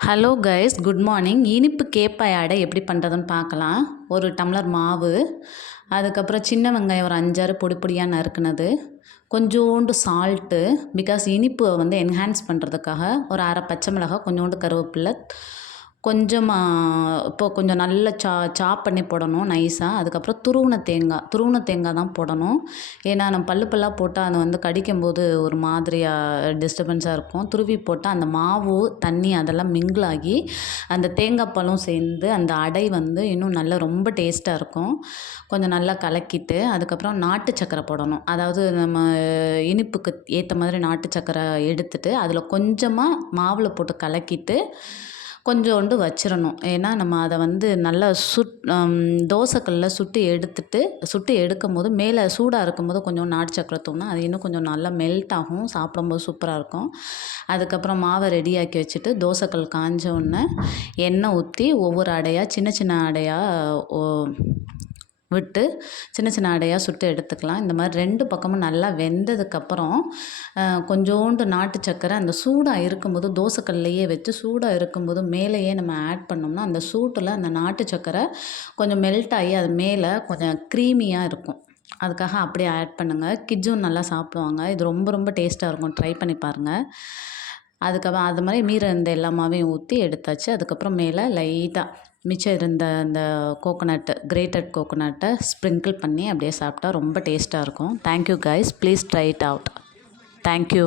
Hello guys good morning இனிப்பு கேப்பாய் அடை எப்படி பண்ணுறதுன்னு பார்க்கலாம். ஒரு டம்ளர் மாவு அதுக்கப்புறம் சின்ன வெங்காயம் ஒரு அஞ்சாறு பொடி பொடியாக நறுக்குனது கொஞ்சோண்டு சால்ட்டு பிகாஸ் இனிப்பு வந்து என்ஹான்ஸ் பண்ணுறதுக்காக ஒரு அரை பச்சை மிளகாய் கொஞ்சோண்டு கருவேப்பில்லை கொஞ்சமாக இப்போ கொஞ்சம் நல்லா சா சாப் பண்ணி போடணும் நைஸாக அதுக்கப்புறம் துருவின தேங்காய் துருவின தேங்காய் தான் போடணும். ஏன்னா நம்ம பல்லு பல்லாக போட்டால் அது வந்து கடிக்கும்போது ஒரு மாதிரியாக டிஸ்டர்பன்ஸாக இருக்கும். துருவி போட்டால் அந்த மாவு தண்ணி அதெல்லாம் மிங்கிளாகி அந்த தேங்காய் பழம் சேர்ந்து அந்த அடை வந்து இன்னும் நல்லா ரொம்ப டேஸ்ட்டாக இருக்கும். கொஞ்சம் நல்லா கலக்கிட்டு அதுக்கப்புறம் நாட்டு சக்கரை போடணும். அதாவது நம்ம இனிப்புக்கு ஏற்ற மாதிரி நாட்டு சக்கரை எடுத்துட்டு அதில் கொஞ்சமாக மாவில் போட்டு கலக்கிட்டு கொஞ்சோண்டு வச்சிடணும் ஏன்னா நம்ம அதை வந்து நல்லா சுட் தோசைக்கல்லில் சுட்டு எடுத்துட்டு சுட்டு எடுக்கும் போது மேலே சூடாக இருக்கும்போது கொஞ்சம் நாட்டு சக்கரை தூணா அது இன்னும் கொஞ்சம் நல்லா மெல்ட் ஆகும். சாப்பிடும்போது சூப்பராக இருக்கும். அதுக்கப்புறம் மாவை ரெடியாக்கி வச்சுட்டு தோசைக்கல் காஞ்ச உடனே எண்ணெய் ஊற்றி ஒவ்வொரு அடையாக சின்ன சின்ன அடையாக விட்டு சின்ன சின்ன அடையாக சுட்டு எடுத்துக்கலாம். இந்த மாதிரி ரெண்டு பக்கமும் நல்லா வெந்ததுக்கப்புறம் கொஞ்சோண்டு நாட்டு சக்கரை அந்த சூடாக இருக்கும்போது தோசைக்கல்லையே வச்சு சூடாக இருக்கும்போது மேலேயே நம்ம ஆட் பண்ணோம்னா அந்த சூட்டில் அந்த நாட்டு சக்கரை கொஞ்சம் மெல்ட் ஆகி அது மேலே கொஞ்சம் க்ரீமியாக இருக்கும். அதுக்காக அப்படியே ஆட் பண்ணுங்கள் கிட்ஸும் நல்லா சாப்பிடுவாங்க. இது ரொம்ப ரொம்ப டேஸ்ட்டாக இருக்கும். ட்ரை பண்ணி பாருங்கள் அதுக்கப்புறம் அது மாதிரி மீற இருந்த எல்லாமாவையும் ஊற்றி எடுத்தாச்சு. அதுக்கப்புறம் மேலே லைட்டாக மிச்சம் இருந்த அந்த கோகோனட்டு கிரேட்டட் கோகோனட்டை ஸ்ப்ரிங்கிள் பண்ணி அப்படியே சாப்பிட்டா ரொம்ப டேஸ்ட்டாக இருக்கும். Thank you guys please try it out thank you